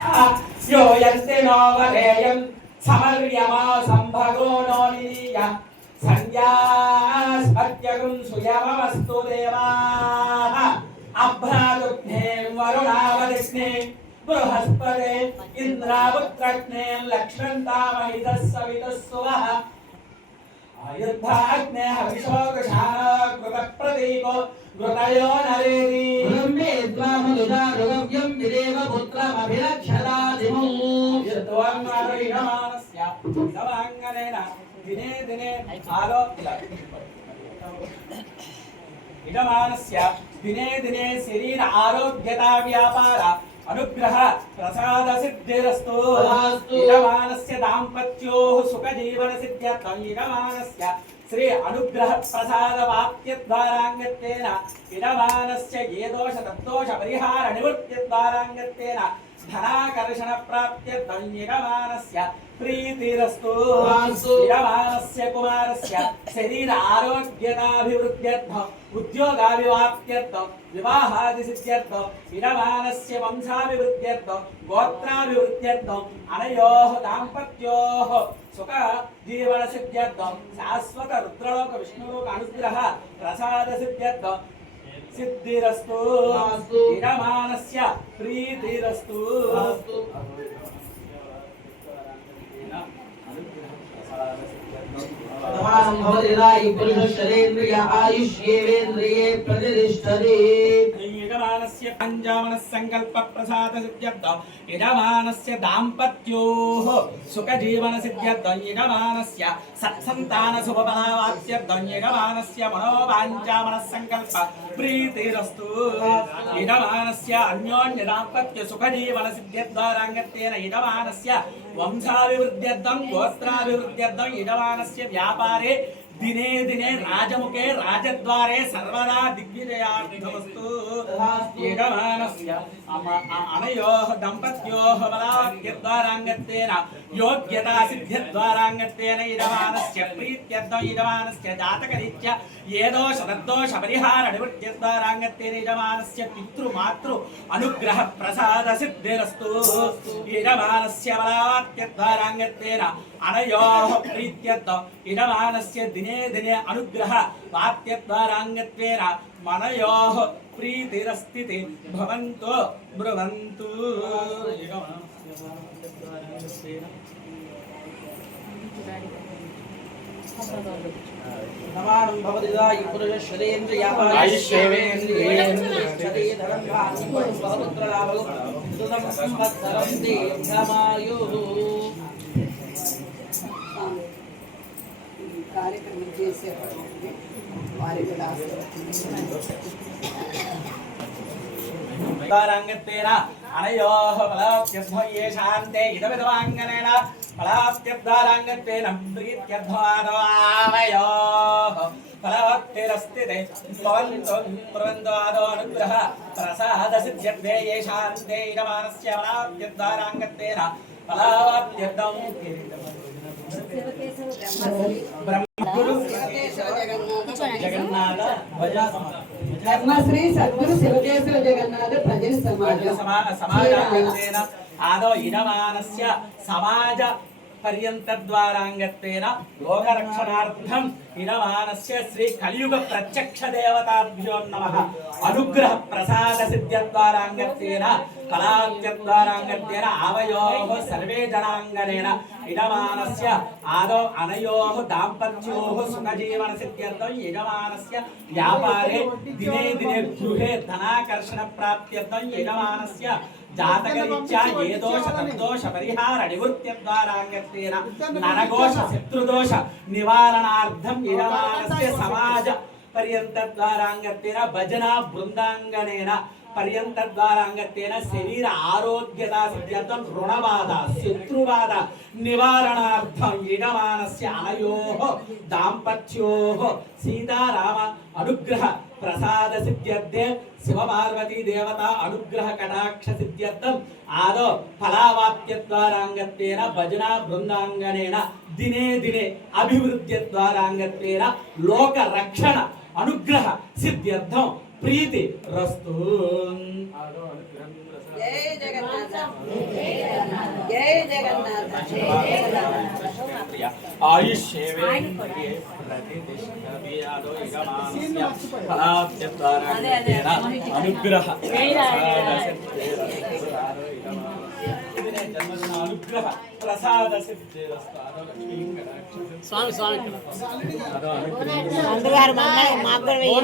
यो यन्ते no वरेयं समर्यमा संभगो no निलीय संज्ञास्पत्यगुं सुयमवस्तु देवाः अभ्रादुग्ने वरुणावदिग्ने बृहस्पते इन्द्रावुत्रग्ने लक्ष्मन्तामहितः सवितः सुवः आयुर्भाग्ने हविषो कृशानो कृतप्रतीको घृतयो नरेति ब्रह्मेद्वामनुदारुगव्यं विदेव पुत्रमभिरक्षदादिमो यद्वाङ्गारयमानस्य सवाङ्गनेन दिने दिने आलो इदमानस्य दिने दिने शरीर आरोग्यता व्यापार अनुग्रह प्रसाद सिद्धिरस्तु इदमानस्य दाम्पत्योः सुख जीवन सिद्ध्यर्थं इदमानस्य श्री अनुग्रह प्रसाद वाप्त्यद्वाराङ्गत्वेन इदमानस्य ये दोष तद्दोष परिहार निवृत्त्यद्वाराङ्गत्वेन धनाकर्षण प्राप्त्यर्थं इदमानस्य प्रीतिरस्तु इदमानस्य कुमारस्य शरीर आरोग्यताभिवृद्ध्यर्थं उद्योगाभिवाप्त्यर्थं विवाहादिसिद्ध्यर्थं इदमानस्य वंशाभिवृद्ध्यर्थं गोत्राभिवृद्ध्यर्थं अनयोः दाम्पत्योः सुख जीवन सिद्ध्यर्थं शाश्वत रुद्रलोक विष्णुलोक अनुग्रह प्रसाद सिद्ध्यर्थं सिद्धिरस्तु इदमानस्य प्रीतिरस्तु आयुष्येवेन्द्रिये प्रतिष्ठते इदमानस्य पञ्चामनः संकल्प प्रसाद सिद्ध्यर्थं इदमानस्य दाम्पत्योः सुख जीवन सिद्ध्यर्थं इदमानस्य सत्सन्तान शुभफलावाप्त्यर्थं इदमानस्य मनोवाञ्छामनः संकल्प प्रीतिरस्तु इदमानस्य अन्योन्य दाम्पत्य सुख जीवन सिद्ध्यद्वाराङ्गत्वेन इदमानस्य वंशाभिवृद्ध्यर्थं गोत्राभिवृद्ध्यर्थं इदमानस्य व्यापारे दिने दिने राजमुखे राजद्वारे सर्वदा दिग्विजयार्थमस्तु इदमानस्य अनयोः दम्पत्योः बलाद्वाराङ्गत्वेन योग्यता सिद्ध्यद्वाराङ्गत्वेन इदमानस्य प्रीत्यर्थं इदमानस्य जातकरीत्या ये दोष तद्दोष परिहार निवृत्त्यद्वाराङ्गत्वेन इदमानस्य पितृमातृ अनुग्रह प्रसाद सिद्धिरस्तु इदमानस्य बलाद्वाराङ्गत्वेन अनयोः प्रीत्यर्थं इदमानस्य दिने दिने अनुग्रह वाप्त्यद्वाराङ्गत्वेन मनयोः प्रीतिरस्तिति भवन्तो ब्रुवन्तु नमानं भवदिदायि पुरुषश्रेन्द्रियः आयुष्येवेन्द्रिये धनं भाग्यं बहुपुत्रलाभं सुतं संवत्सरं दीर्घमायुः కార్యక్రమం చేసేటప్పుడు వారి కూడా द्वाराङ्गत्वेन अनयोः फलाप्त्यर्थं ये शान्ते इदविदवाङ्गनेन फलाप्त्यद्वाराङ्गत्वेन प्रीत्यर्थमादवावयोः फलाप्तिरस्तिते भवन्तो अनुग्रह प्रसाद सिद्ध्यर्थे ये शान्ते इदमानस्य फलाप्त्यद्वाराङ्गत्वेन फलाप्त्यर्थं जगन्नाथ ధర్మశ్రీ సద్గురు శివకేశవ జగన్నాథ ప్రజల సమాజాంగత్వేన ఆదో ఇదమానస్య సమాజ पर्यन्तद्वाराङ्गत्वेन लोकरक्षणार्थं इदमानस्य श्री कलियुग प्रत्यक्ष देवताभ्यो नमः अनुग्रह प्रसाद सिद्ध्यद्वाराङ्गत्वेन कलाद्वाराङ्गत्वेन आवयोः सर्वे जनाङ्गनेन इदमानस्य आदौ अनयोः दाम्पत्योः सुखजीवन सिद्ध्यर्थं इदमानस्य व्यापारे दिने दिने गृहे धनाकर्षण प्राप्त्यर्थं इदमानस्य जातकरीत्या ये दोष तद्दोष परिहार निवृत्त्यद्वाराङ्गत्वेन नरघोष शत्रुदोष निवारणार्थं इदमानस्य समाज पर्यन्तद्वाराङ्गत्वेन भजना बृन्दाङ्गनेन पर्यन्तद्वाराङ्गत्वेन शरीर आरोग्यता सिद्ध्यर्थं ऋणबाध शत्रुबाध निवारणार्थं इदमानस्य अनयोः दाम्पत्योः सीताराम अनुग्रह प्रसाद सिद्ध्यर्थे शिव पार्वती देवता अनुग्रह कटाक्ष सिद्ध्यर्थं आदौ फलावाप्त्यद्वाराङ्गत्वेन भजना बृन्दाङ्गनेन दिने दिने अभिवृद्ध्यद्वाराङ्गत्वेन लोक रक्षण अनुग्रह सिद्ध्यर्थं प्रीति रस्तु। जय जगन्नाथ। ఆయుష్యేవేంద్రియే ప్రతిష్ఠితాదో యజమానస్య ఫలాభ్యద్వారాంగత్వేన అనుగ్రహ జన్మదిన అనుగ్రహ ప్రసాద సిద్ధిరస్తాదో లక్ష్మీం కటాక్ష అందుగారు మాకు కూడా వెయ్యి